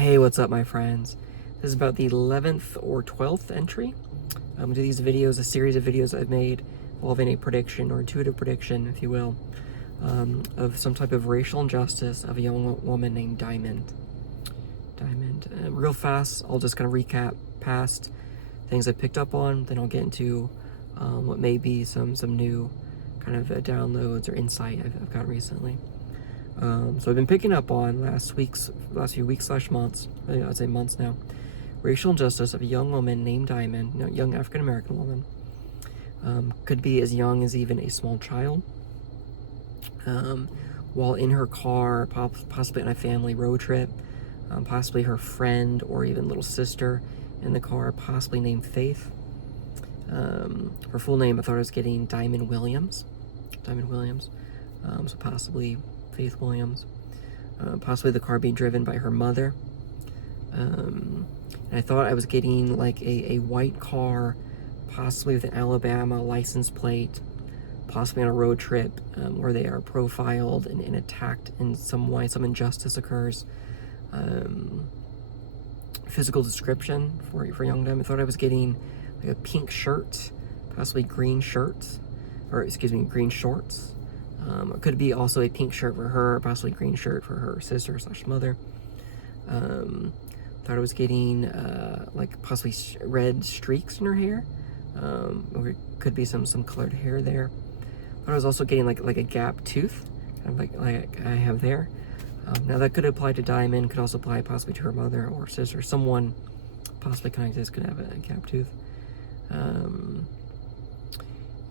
Hey, what's up, my friends? This is about the 11th or 12th entry to these videos, a series of videos I've made involving a prediction, or intuitive prediction, if you will, of some type of racial injustice of a young woman named Diamond. Real fast, I'll just kind of recap past things I picked up on, then I'll get into what may be some new kind of downloads or insight I've gotten recently. So I've been picking up on last few weeks / months, I'd say months now, racial injustice of a young woman named Diamond, young African American woman, could be as young as even a small child, while in her car, possibly on a family road trip, possibly her friend or even little sister in the car, possibly named Faith. Her full name, I thought I was getting Diamond Williams, so possibly Faith Williams, possibly the car being driven by her mother. And I thought I was getting like a white car, possibly with an Alabama license plate, possibly on a road trip where they are profiled and attacked in some way, some injustice occurs. Physical description for young Diamond. I thought I was getting like a pink shirt, possibly green shorts. It could be also a pink shirt for her, possibly green shirt for her sister / mother. Thought I was getting like possibly red streaks in her hair. Or it could be some colored hair there. Thought I was also getting like a gap tooth, kind of like I have there. Now that could apply to Diamond, could also apply possibly to her mother or sister. Someone possibly connected to this could have a gap tooth.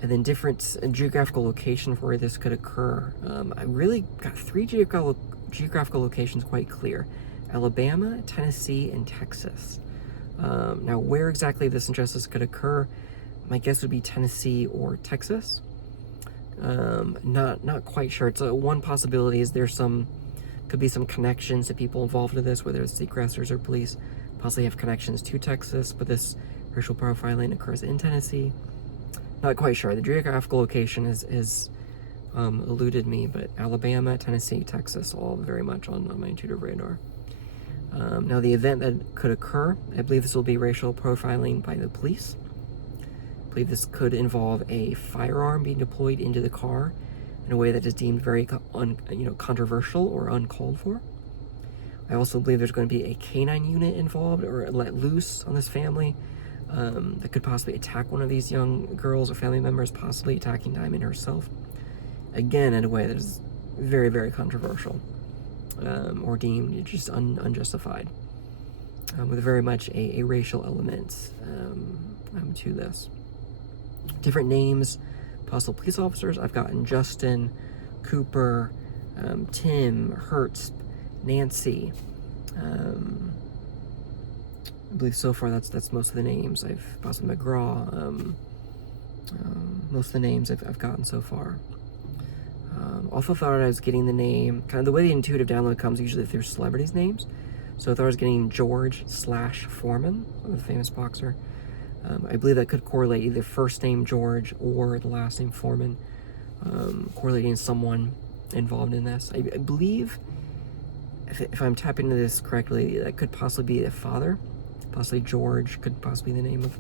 And then different geographical locations where this could occur. I really got 3 geographical locations quite clear: Alabama, Tennessee, and Texas. Now, where exactly this injustice could occur, my guess would be Tennessee or Texas. Not quite sure. It's one possibility is could be some connections to people involved in this, whether it's the aggressors or police, possibly have connections to Texas, but this racial profiling occurs in Tennessee. Not quite sure. The geographical location is eluded me, but Alabama, Tennessee, Texas, all very much on my intuitive radar. Now, the event that could occur, I believe this will be racial profiling by the police. I believe this could involve a firearm being deployed into the car in a way that is deemed very controversial or uncalled for. I also believe there's going to be a canine unit involved or let loose on this family that could possibly attack one of these young girls or family members, possibly attacking Diamond herself. Again, in a way that is very, very controversial, or deemed just unjustified, with very much a racial element to this. Different names, possible police officers. I've gotten Justin, Cooper, Tim, Hertz, Nancy. I believe so far that's most of the names. I've possibly McGraw. Most of the names I've gotten so far. Also thought I was getting the name, kind of the way the intuitive download comes usually through celebrities' names. So I thought I was getting George / Foreman, the famous boxer. I believe that could correlate either first name George or the last name Foreman, correlating someone involved in this. I believe, if I'm tapping into this correctly, that could possibly be a father. Possibly George could possibly be the name of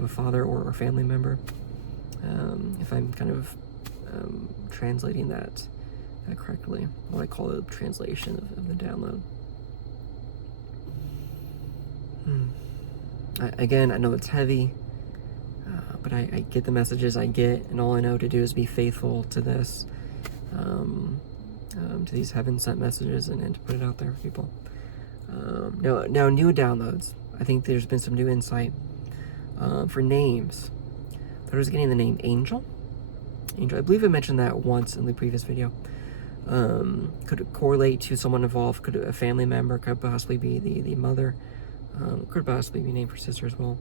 a father or family member. If I'm kind of translating that correctly, what I call a translation of the download. Again, I know it's heavy, but I get the messages I get, and all I know to do is be faithful to this, to these heaven-sent messages, and to put it out there for people. Now, new downloads. I think there's been some new insight for names. I thought I was getting the name Angel. I believe I mentioned that once in the previous video. Could correlate to someone involved, could a family member, could possibly be the mother, could possibly be named for sister as well.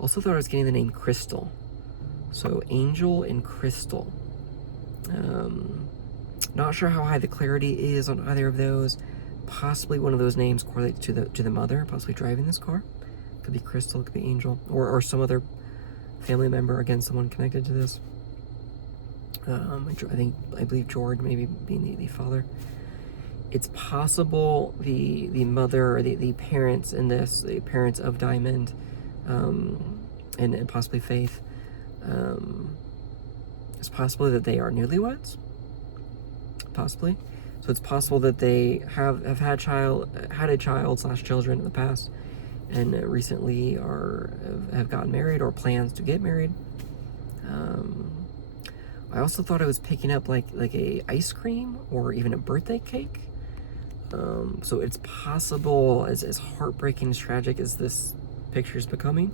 Also thought I was getting the name Crystal. So Angel and Crystal. Not sure how high the clarity is on either of those. Possibly one of those names correlates to the mother, possibly driving this car. Could be Crystal, could be Angel, or some other family member, again, someone connected to this. I believe George maybe being the father. it's possible the mother or the parents in this, the parents of Diamond, and possibly Faith, it's possible that they are newlyweds, possibly. So it's possible that they have had a child / children in the past, and recently have gotten married or plans to get married. I also thought I was picking up like a ice cream or even a birthday cake. So it's possible, as heartbreaking, as tragic as this picture is becoming,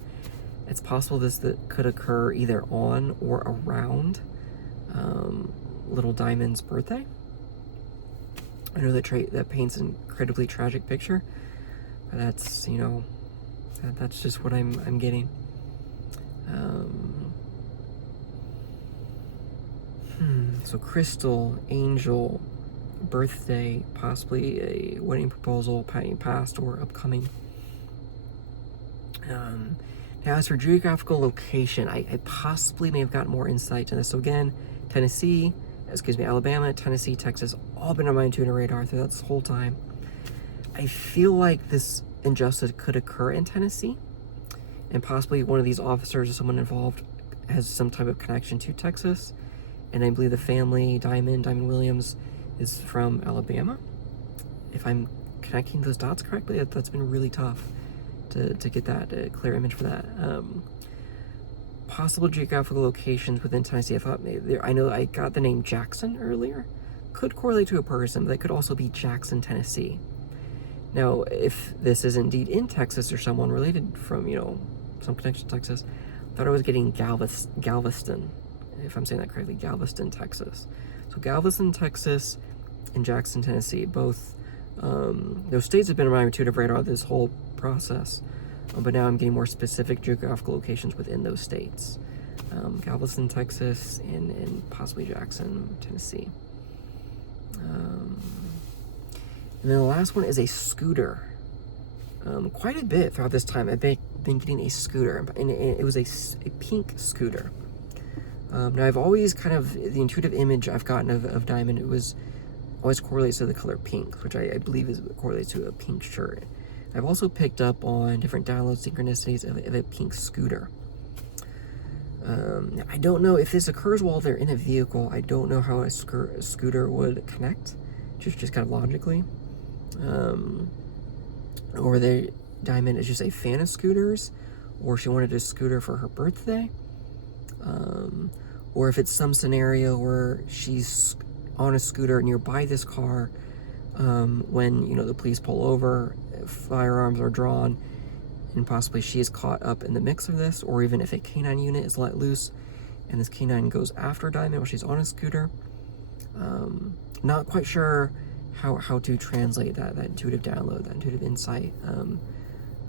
it's possible that could occur either on or around little Diamond's birthday. I know that paints an incredibly tragic picture, but that's, that's just what I'm getting. So Crystal, Angel, birthday, possibly a wedding proposal, past or upcoming. Now, as for geographical location, I possibly may have gotten more insight to this. So again, Alabama, Tennessee, Texas, all been on my intuitive radar throughout this whole time. I feel like this injustice could occur in Tennessee, and possibly one of these officers or someone involved has some type of connection to Texas. And I believe the family, Diamond Williams, is from Alabama. If I'm connecting those dots correctly, that's been really tough to get that clear image for that. Possible geographical locations within Tennessee. I know I got the name Jackson earlier. Could correlate to a person, but that could also be Jackson, Tennessee. Now, if this is indeed in Texas or someone related from, some connection to Texas, I thought I was getting Galveston, if I'm saying that correctly, Galveston, Texas. So Galveston, Texas, and Jackson, Tennessee, both, those states have been on my intuitive radar this whole process, but now I'm getting more specific geographical locations within those states. Galveston, Texas, and possibly Jackson, Tennessee. And then the last one is a scooter. Quite a bit throughout this time, I've been getting a scooter, and it was a pink scooter. Now, I've always the intuitive image I've gotten of Diamond, it was always correlates to the color pink, which I believe correlates to a pink shirt. I've also picked up on different download synchronicities of a pink scooter. I don't know if this occurs while they're in a vehicle. I don't know how a scooter would connect, just kind of logically. Or Diamond is just a fan of scooters, or she wanted a scooter for her birthday. Or if it's some scenario where she's on a scooter nearby this car, when, the police pull over, firearms are drawn, and possibly she is caught up in the mix of this, or even if a canine unit is let loose and this canine goes after Diamond while she's on a scooter. Not quite sure how to translate that intuitive download, that intuitive insight,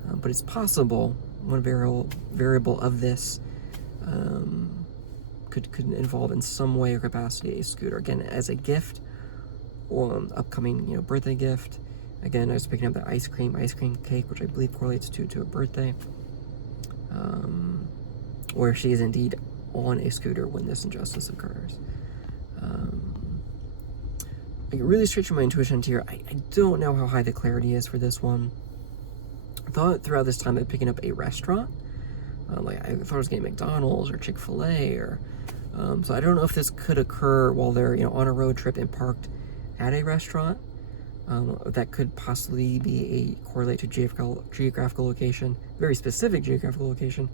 but it's possible one variable of this could involve in some way or capacity a scooter, again as a gift or upcoming birthday gift. Again, I was picking up that ice cream cake, which I believe correlates to a birthday, or she is indeed on a scooter when this injustice occurs. I really stretch my intuition here. I don't know how high the clarity is for this one. I thought throughout this time I'd picking up a restaurant. I thought I was getting McDonald's or Chick-fil-A, or so I don't know if this could occur while they're on a road trip and parked at a restaurant. That could possibly be correlate to geographical location, very specific geographical location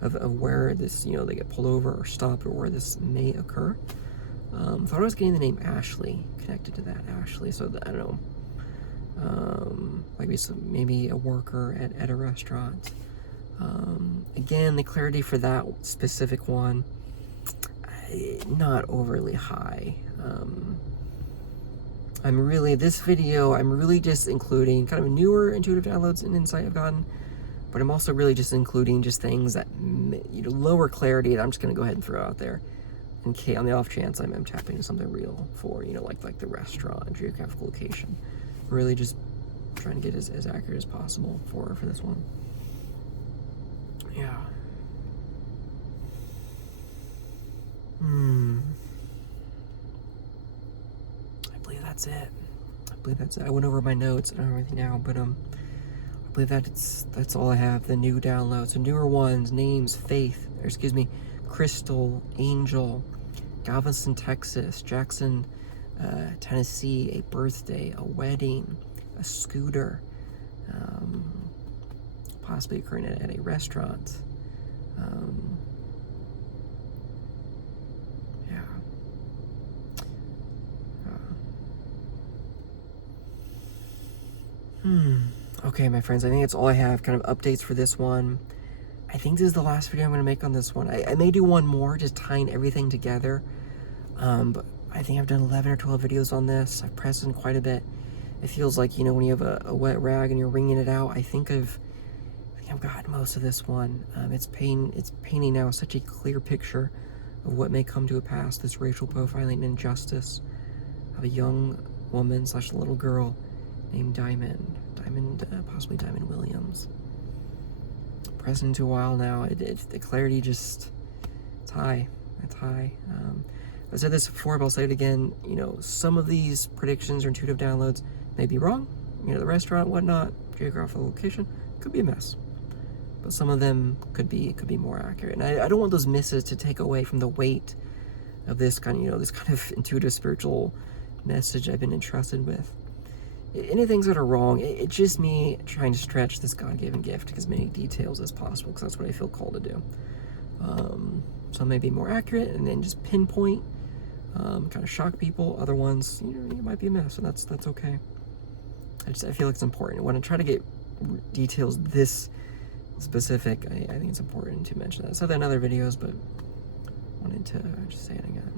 of where this they get pulled over or stopped, or where this may occur. Thought I was getting the name Ashley connected to that, Ashley. So I don't know, maybe a worker at a restaurant. Again, the clarity for that specific one, not overly high. I'm really just including kind of newer intuitive downloads and insight I've gotten, but I'm also really just including just things that lower clarity that I'm just going to go ahead and throw out there in case, on the off chance I'm tapping into something real for like the restaurant geographical location. Really just trying to get as accurate as possible for this one. Yeah. I believe that's it. believe that's it. I went over my notes and everything now, but I believe that's all I have. The new downloads, the newer ones, names, Faith, or excuse me, Crystal, Angel, Galveston, Texas, Jackson, Tennessee, a birthday, a wedding, a scooter, possibly occurring at a restaurant. Yeah. Okay, my friends, I think that's all I have. Kind of updates for this one. I think this is the last video I'm going to make on this one. I may do one more, just tying everything together. But I think I've done 11 or 12 videos on this. I've pressed in quite a bit. It feels like, you know, when you have a wet rag and you're wringing it out, I think I've got most of this one. It's painting now such a clear picture of what may come to pass, this racial profiling and injustice of a young woman / little girl named Diamond, possibly Diamond Williams. Present into a while now. The clarity just, it's high. It's high. I said this before, but I'll say it again. You know, some of these predictions or intuitive downloads may be wrong. You know, the restaurant, whatnot, geographical location could be a miss, but some of them could be more accurate. And I don't want those misses to take away from the weight of this kind of, you know, this kind of intuitive spiritual message I've been entrusted with. Any things that are wrong, it's just me trying to stretch this God-given gift to as many details as possible, because that's what I feel called to do. Some may be more accurate and then just pinpoint, kind of shock people. Other ones, you know, it might be a miss, and that's okay. I feel like it's important. When I try to get details this specific, I think it's important to mention that. I said that in other videos, but wanted to just say it again.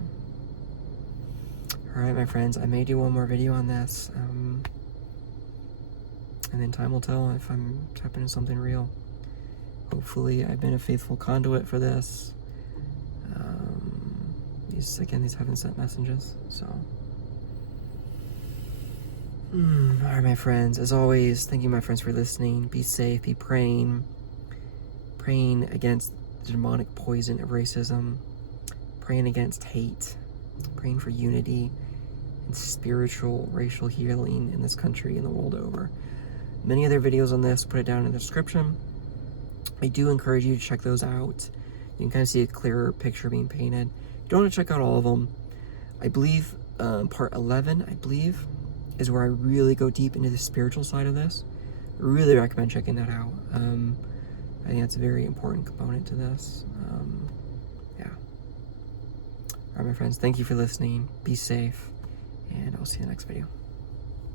All right, my friends, I may do one more video on this. And then time will tell if I'm tapping into something real. Hopefully I've been a faithful conduit for this. These heaven sent messages, so. All right, my friends, as always, thank you, my friends, for listening. Be safe, be praying against the demonic poison of racism, praying against hate, praying for unity and spiritual racial healing in this country and the world over. Many other videos on this, put it down in the description. I do encourage you to check those out. You can kind of see a clearer picture being painted. You don't want to check out all of them. I believe part 11, is where I really go deep into the spiritual side of this. I really recommend checking that out. I think that's a very important component to this. Yeah. All right, my friends, thank you for listening. Be safe, and I'll see you in the next video.